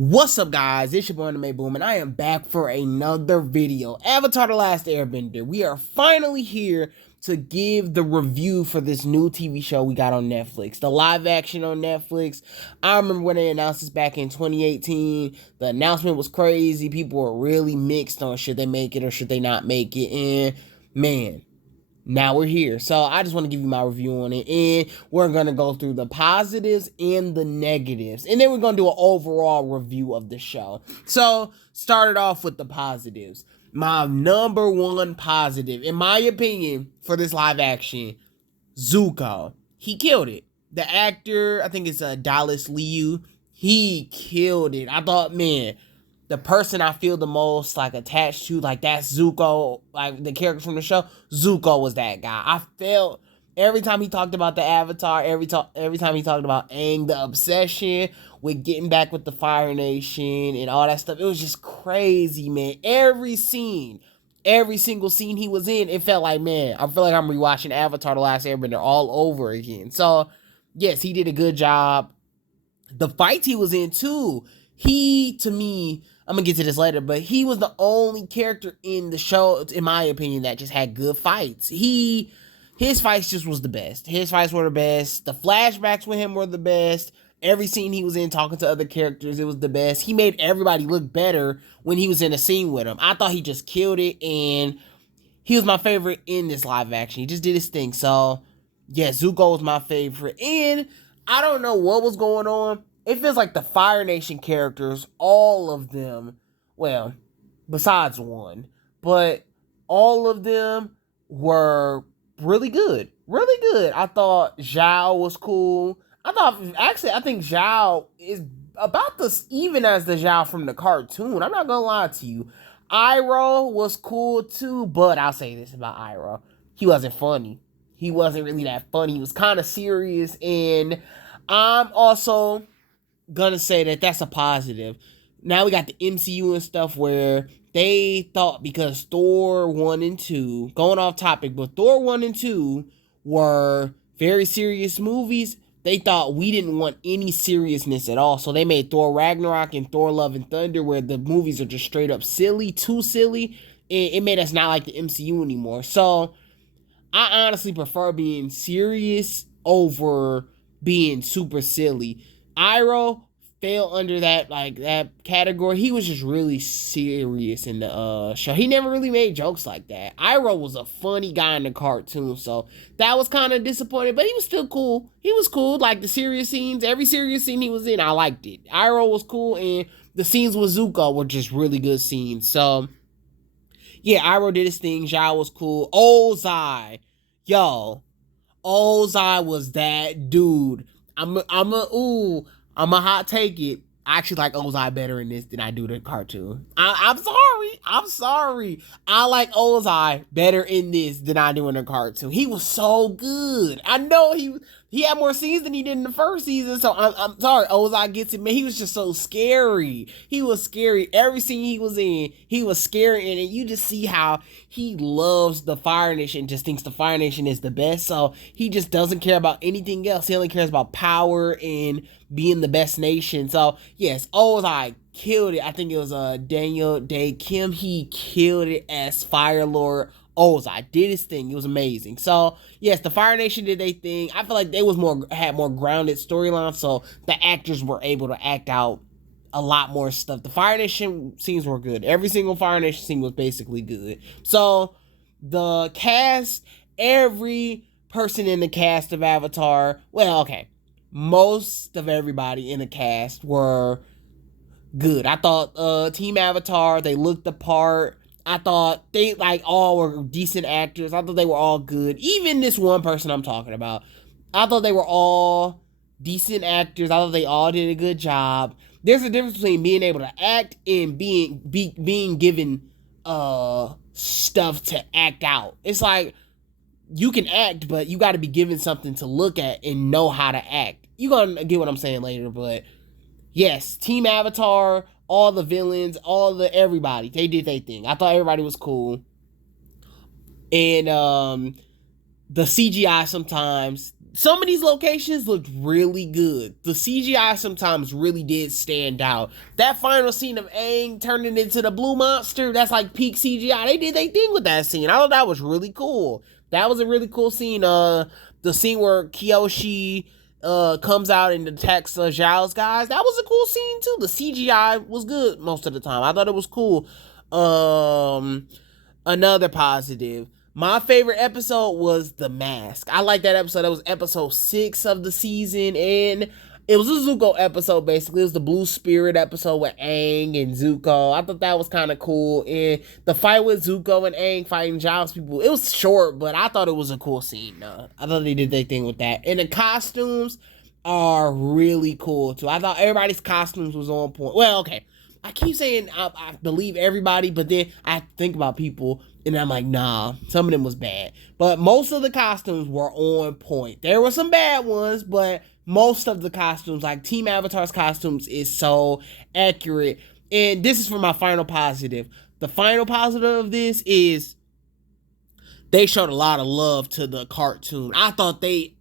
What's up, guys? It's your boy Anime Boom, and I am back for another video. Avatar: The Last Airbender. We are finally here to give the review for this new TV show we got on Netflix. The live action on Netflix. I remember when they announced this back in 2018. The announcement was crazy. People were really mixed on should they make it or should they not make it. And man, now we're here. So I just want to give you my review on it. And we're going to go through the positives and the negatives. And then we're going to do an overall review of the show. So started off with the positives. My number one positive, in my opinion, for this live action, Zuko. He killed it. The actor, I think it's Dallas Liu. He killed it. I thought, man, the person I feel the most like attached to, like that's Zuko, like the character from the show. Zuko was that guy. I felt every time he talked about the Avatar, every time he talked about Aang, the obsession with getting back with the Fire Nation and all that stuff. It was just crazy, man. Every single scene he was in, it felt like, man, I feel like I'm rewatching Avatar: The Last Airbender all over again. So yes, he did a good job. The fights he was in too. To me, I'm gonna get to this later, but he was the only character in the show, in my opinion, that just had good fights. His fights just was the best. His fights were the best. The flashbacks with him were the best. Every scene he was in talking to other characters, it was the best. He made everybody look better when he was in a scene with them. I thought he just killed it, and he was my favorite in this live action. He just did his thing. So, yeah, Zuko was my favorite. And I don't know what was going on. It feels like the Fire Nation characters, all of them, well, besides one, but all of them were really good. Really good. I thought Zhao was cool. I think Zhao is about even as the Zhao from the cartoon. I'm not gonna lie to you. Iroh was cool too, but I'll say this about Iroh. He wasn't funny. He wasn't really that funny. He was kind of serious, and I'm also gonna say that that's a positive. Now we got the MCU and stuff where they thought, because Thor 1 and 2, going off topic, but Thor 1 and 2 were very serious movies. They thought we didn't want any seriousness at all. So they made Thor Ragnarok and Thor Love and Thunder, where the movies are just straight up silly, too silly. It made us not like the MCU anymore. So I honestly prefer being serious over being super silly. Iroh fell under that category. He was just really serious in the show. He never really made jokes like that. Iroh was a funny guy in the cartoon, so that was kind of disappointing, but he was still cool. He was cool. Like the serious scenes, every serious scene he was in, I liked it. Iroh was cool, and the scenes with Zuko were just really good scenes. So yeah, Iroh did his thing. Zhao was cool. Ozai, yo, Ozai was that dude. I'm a hot take it. I actually like Ozai better in this than I do the cartoon. I'm sorry. I like Ozai better in this than I do in the cartoon. He was so good. I know he had more scenes than he did in the first season, so I'm sorry. Ozai gets it, man. He was just so scary. He was scary. Every scene he was in, he was scary, and you just see how he loves the Fire Nation, just thinks the Fire Nation is the best, so he just doesn't care about anything else. He only cares about power and being the best nation. So yes, Ozai killed it. I think it was Daniel Day Kim. He killed it as Fire Lord Ozai. Did his thing. It was amazing. So yes, the Fire Nation did their thing. I feel like they had more grounded storylines, so the actors were able to act out a lot more stuff. The Fire Nation scenes were good. Every single Fire Nation scene was basically good. So the cast, every person in the cast of Avatar, well, okay, most of everybody in the cast were good. I thought Team Avatar, they looked the part. I thought they all were decent actors. I thought they were all good. Even this one person I'm talking about, I thought they were all decent actors. I thought they all did a good job. There's a difference between being able to act and being given stuff to act out. It's like you can act, but you got to be given something to look at and know how to act. You're going to get what I'm saying later, but yes, Team Avatar, all the villains, everybody, they did their thing. I thought everybody was cool. And the CGI sometimes, some of these locations looked really good. The CGI sometimes really did stand out. That final scene of Aang turning into the blue monster, that's like peak CGI. They did their thing with that scene. I thought that was really cool. That was a really cool scene. The scene where Kyoshi comes out and attacks Zhao's guys. That was a cool scene too. The CGI was good most of the time. I thought it was cool. Another positive. My favorite episode was The Mask. I like that episode. That was episode 6 of the season, and it was a Zuko episode, basically. It was the Blue Spirit episode with Aang and Zuko. I thought that was kind of cool. And the fight with Zuko and Aang fighting Giles people, it was short, but I thought it was a cool scene. I thought they did their thing with that. And the costumes are really cool, too. I thought everybody's costumes was on point. Well, okay. I keep saying I believe everybody, but then I think about people and I'm like, nah, some of them was bad. But most of the costumes were on point. There were some bad ones, but most of the costumes, like Team Avatar's costumes, is so accurate. And this is for my final positive. The final positive of this is they showed a lot of love to the cartoon. I thought they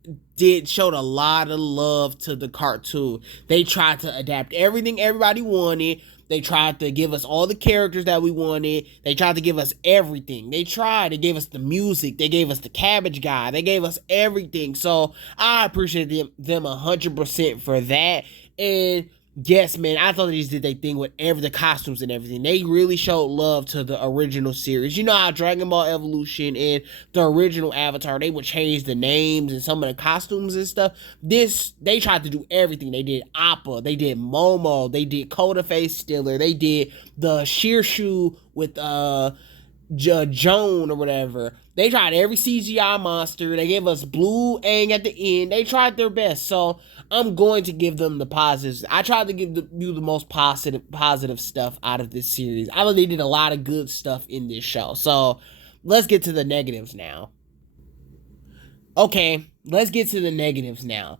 showed a lot of love to the cartoon. They tried to adapt everything everybody wanted. They tried to give us all the characters that we wanted. They tried to give us everything. They gave us the music. They gave us the Cabbage Guy. They gave us everything. So I appreciate them 100% for that. And yes, man, I thought they just did their thing with the costumes and everything. They really showed love to the original series. You know how Dragon Ball Evolution and the original Avatar, they would change the names and some of the costumes and stuff. They tried to do everything. They did Appa, they did Momo, they did Coda Face Stiller, they did the Shirshu with Joan or whatever. They tried every CGI monster. They gave us Blue Aang at the end. They tried their best. So I'm going to give them the positives. I tried to give you the most positive stuff out of this series. I thought they did a lot of good stuff in this show. So let's get to the negatives now. Okay, let's get to the negatives now.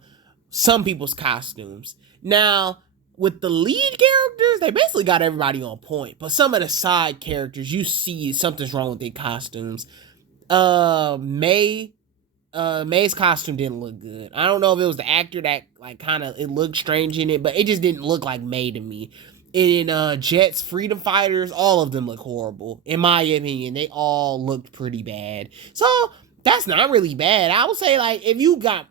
Some people's costumes. Now, with the lead characters, they basically got everybody on point. But some of the side characters, you see something's wrong with their costumes. May's costume didn't look good. I don't know if it was the actor that it looked strange in it, but it just didn't look like May to me. In Jet's Freedom Fighters, all of them look horrible. In my opinion, they all looked pretty bad. So that's not really bad. I would say if you got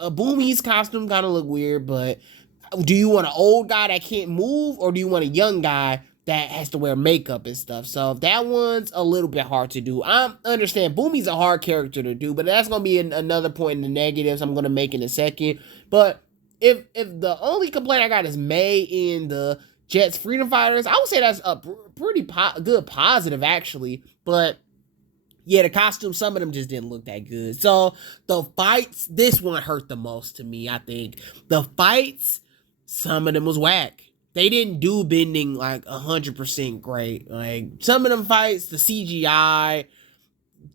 a Boomy's costume kind of look weird, but do you want an old guy that can't move, or do you want a young guy that has to wear makeup and stuff? So that one's a little bit hard to do. I understand Boomy's a hard character to do, but that's going to be another point in the negatives I'm going to make in a second. But if the only complaint I got is May in the Jet's Freedom Fighters, I would say that's a pretty good positive, actually. But yeah, the costumes, some of them just didn't look that good. So the fights, this one hurt the most to me, I think. The fights, some of them was whack. They didn't do bending 100% great. Some of them fights, the CGI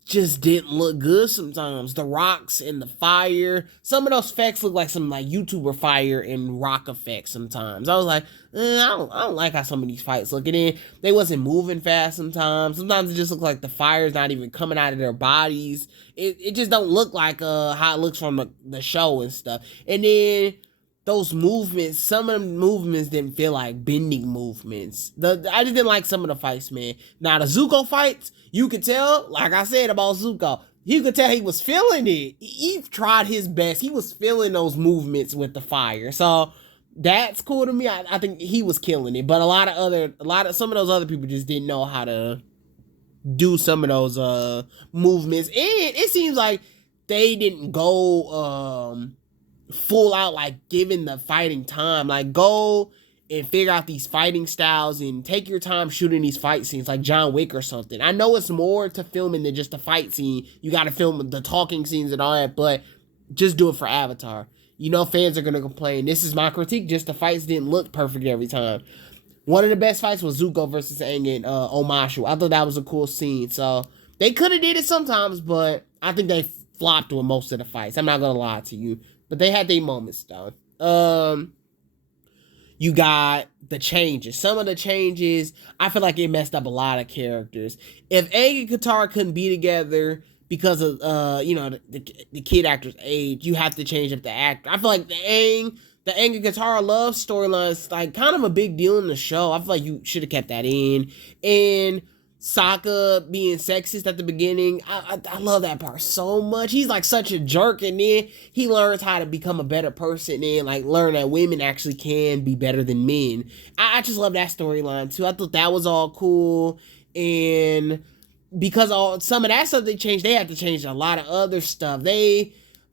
just didn't look good sometimes. The rocks and the fire, some of those effects look like some YouTuber fire and rock effects sometimes. I was like, I don't like how some of these fights look. And then they wasn't moving fast sometimes. Sometimes it just looked like the fire's not even coming out of their bodies. It just don't look like how it looks from the show and stuff. And then those movements, some of them movements didn't feel like bending movements. I just didn't like some of the fights, man. Now, the Zuko fights, you could tell, like I said about Zuko, you could tell he was feeling it. He tried his best. He was feeling those movements with the fire. So that's cool to me. I think he was killing it. But some of those other people just didn't know how to do some of those movements. And it seems like they didn't go full out giving the fighting time. Go and figure out these fighting styles and take your time shooting these fight scenes like John Wick or something. I know it's more to filming than just a fight scene. You got to film the talking scenes and all that, but just do it for Avatar. Fans are going to complain. This is my critique. Just the fights didn't look perfect every time. One of the best fights was Zuko versus Aang and Omashu. I thought that was a cool scene. So they could have did it sometimes, but I think they flopped with most of the fights. I'm not going to lie to you. But they had their moments, though. You got the changes. Some of the changes, I feel like it messed up a lot of characters. If Aang and Katara couldn't be together, because of the kid actor's age, you have to change up the actor. I feel like the Aang and Katara love storyline is like kind of a big deal in the show. I feel like you should have kept that in. And Sokka being sexist at the beginning, I love that part so much. He's like such a jerk, and then he learns how to become a better person and like learn that women actually can be better than men. I just love that storyline too. I thought that was all cool, and because some of that stuff they changed, they had to change a lot of other stuff.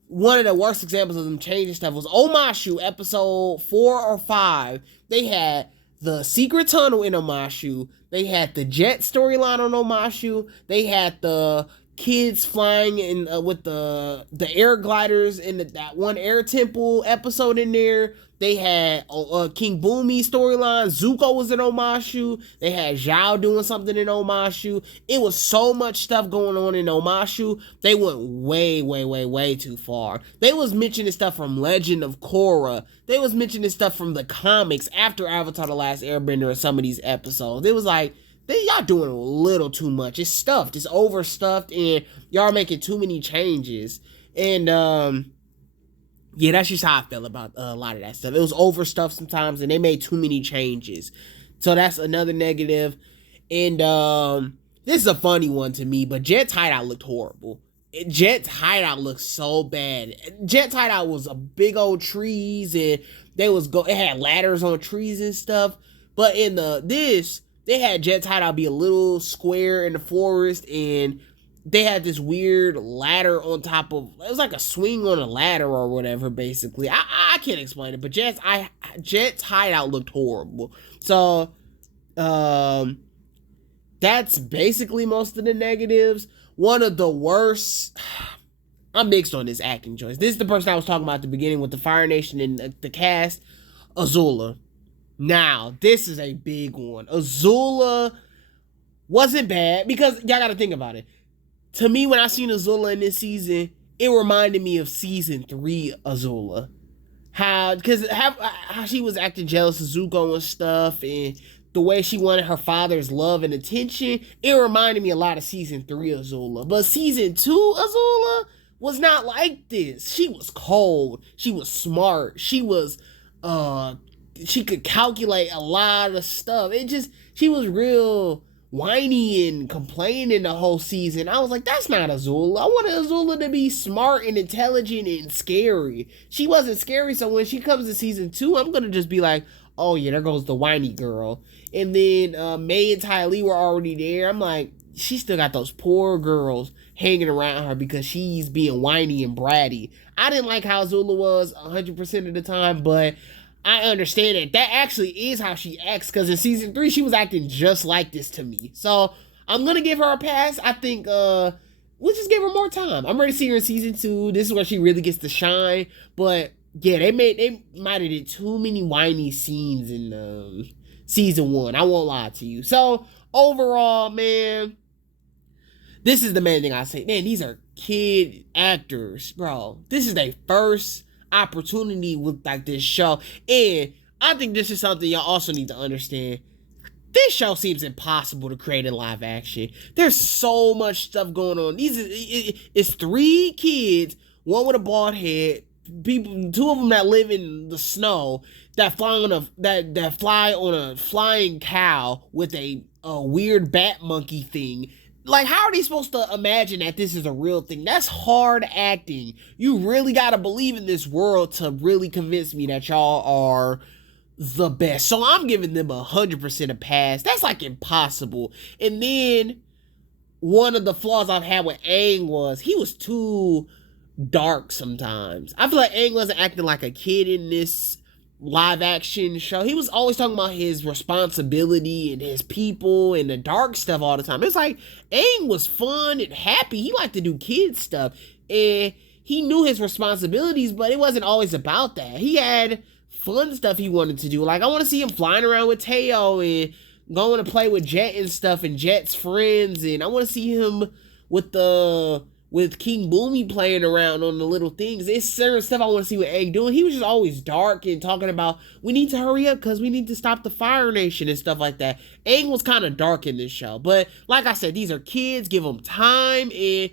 One of the worst examples of them changing stuff was Omashu episode 4 or 5. They had the secret tunnel in Omashu. They had the jet storyline on Omashu. They had the kids flying in with the air gliders in that one air temple episode in there. They had King Boomy storyline. Zuko was in Omashu. They had Zhao doing something in Omashu. It was so much stuff going on in Omashu. They went way, way, way, way too far. They was mentioning stuff from Legend of Korra. They was mentioning stuff from the comics after Avatar: The Last Airbender in some of these episodes. It was like, y'all doing a little too much. It's stuffed. It's overstuffed, and y'all making too many changes. And yeah, that's just how I feel about a lot of that stuff. It was overstuffed sometimes, and they made too many changes. So that's another negative. And this is a funny one to me, but Jet's hideout looked horrible. Jet's hideout looked so bad. Jet's hideout was a big old trees, and it had ladders on trees and stuff. But in they had Jet's hideout be a little square in the forest, and they had this weird ladder on top of, it was like a swing on a ladder or whatever, basically. I can't explain it, but Jet's hideout looked horrible. So, that's basically most of the negatives. One of the worst, I'm mixed on this acting choice. This is the person I was talking about at the beginning with the Fire Nation and the cast, Azula. Now, this is a big one. Azula wasn't bad, because y'all gotta think about it. To me, when I seen Azula in this season, it reminded me of season 3 Azula. How she was acting jealous of Zuko and stuff, and the way she wanted her father's love and attention, it reminded me a lot of season 3 Azula. But season 2 Azula was not like this. She was cold. She was smart. She could calculate a lot of stuff. She was real whiny and complaining the whole season. I was like, that's not Azula. I wanted Azula to be smart and intelligent and scary. She wasn't scary, so when she comes to season 2, I'm gonna just be like, oh yeah, there goes the whiny girl. And then May and Ty Lee were already there. I'm like, she still got those poor girls hanging around her because she's being whiny and bratty. I didn't like how Azula was 100% of the time, but I understand that actually is how she acts, because in season 3 she was acting just like this to me. So I'm gonna give her a pass. I think we'll just give her more time. I'm ready to see her in season 2. This is where she really gets to shine. But yeah, they might have did too many whiny scenes in season 1. I won't lie to you. So overall, man, this is the main thing I say. Man, these are kid actors, bro. This is their first opportunity with like this show, and I think this is something y'all also need to understand. This show seems impossible to create in live action. There's so much stuff going on. It's 3 kids, one with a bald head, 2 of them that live in the snow, that fly on a flying cow with a weird bat monkey thing. Like, how are they supposed to imagine that this is a real thing? That's hard acting. You really gotta believe in this world to really convince me that y'all are the best. So I'm giving them 100% a pass. That's like impossible. And then one of the flaws I've had with Aang was he was too dark sometimes. I feel like Aang wasn't acting like a kid in this live action show. He was always talking about his responsibility and his people and the dark stuff all the time. It's like Aang was fun and happy. He liked to do kid stuff, and he knew his responsibilities, but it wasn't always about that. He had fun stuff he wanted to do. Like, I want to see him flying around with Teo and going to play with Jet and stuff and Jet's friends, and I want to see him with King Boomy playing around on the little things. It's certain stuff I want to see what Aang doing. He was just always dark and talking about, we need to hurry up because we need to stop the Fire Nation and stuff like that. Aang was kind of dark in this show. But like I said, these are kids. Give them time. And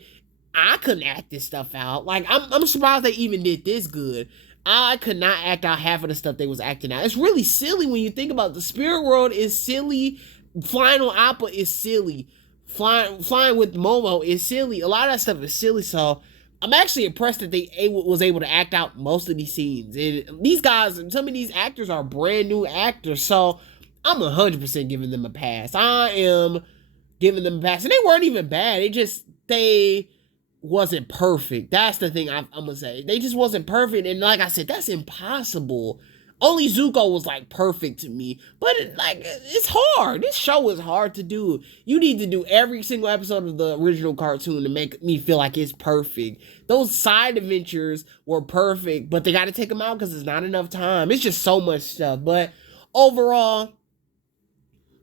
I couldn't act this stuff out. Like, I'm surprised they even did this good. I could not act out half of the stuff they was acting out. It's really silly when you think about it. The spirit world is silly. Flying on Appa is silly. Flying with Momo is silly. A lot of that stuff is silly. So I'm actually impressed that they was able to act out most of these scenes. And these guys, some of these actors are brand new actors. So I'm 100% giving them a pass. I am giving them a pass. And they weren't even bad. They wasn't perfect. That's the thing I'm gonna say. They just wasn't perfect. And like I said, that's impossible. Only Zuko was like perfect to me. But it's hard. This show is hard to do. You need to do every single episode of the original cartoon to make me feel like it's perfect. Those side adventures were perfect, but they got to take them out because there's not enough time. It's just so much stuff. But overall,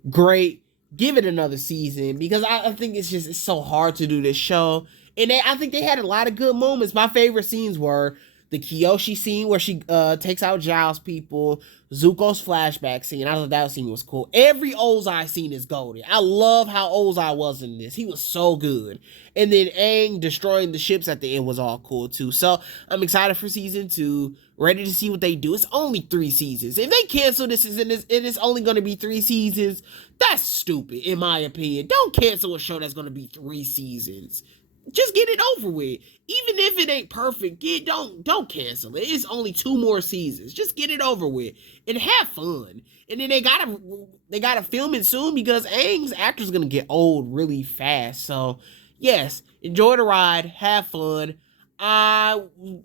great. Give it another season because I think it's so hard to do this show. And I think they had a lot of good moments. My favorite scenes were the Kyoshi scene where she takes out Zhao's people, Zuko's flashback scene. I thought that scene was cool. Every Ozai scene is golden. I love how Ozai was in this. He was so good. And then Aang destroying the ships at the end was all cool too. So I'm excited for season 2. Ready to see what they do. It's only 3 seasons. If they cancel this and it's only going to be 3 seasons, that's stupid in my opinion. Don't cancel a show that's going to be 3 seasons. Just get it over with. Even if it ain't perfect, don't cancel it. It's only 2 more seasons. Just get it over with and have fun. And then they gotta film it soon because Aang's actor's gonna get old really fast. So yes, enjoy the ride, have fun. I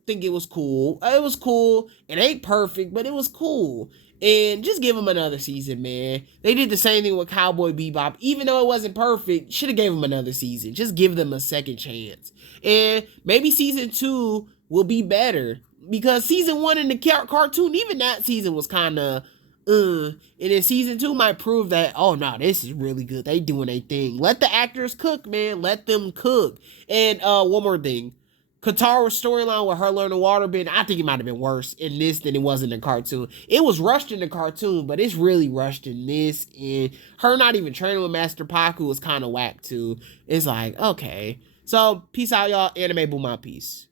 think it was cool. It was cool. It ain't perfect, but it was cool. And just give them another season, man. They did the same thing with Cowboy Bebop. Even though it wasn't perfect, should have gave them another season. Just give them a second chance. And maybe season 2 will be better. Because season 1 in the cartoon, even that season was kind of, and then season 2 might prove that, oh, no, this is really good. They doing a thing. Let the actors cook, man. Let them cook. And one more thing. Katara's storyline with her learning waterbend, I think it might have been worse in this than it was in the cartoon. It was rushed in the cartoon, but it's really rushed in this. And her not even training with Master Paku was kind of whack too. It's like, okay. So, peace out, y'all. Anime Boom out. Peace.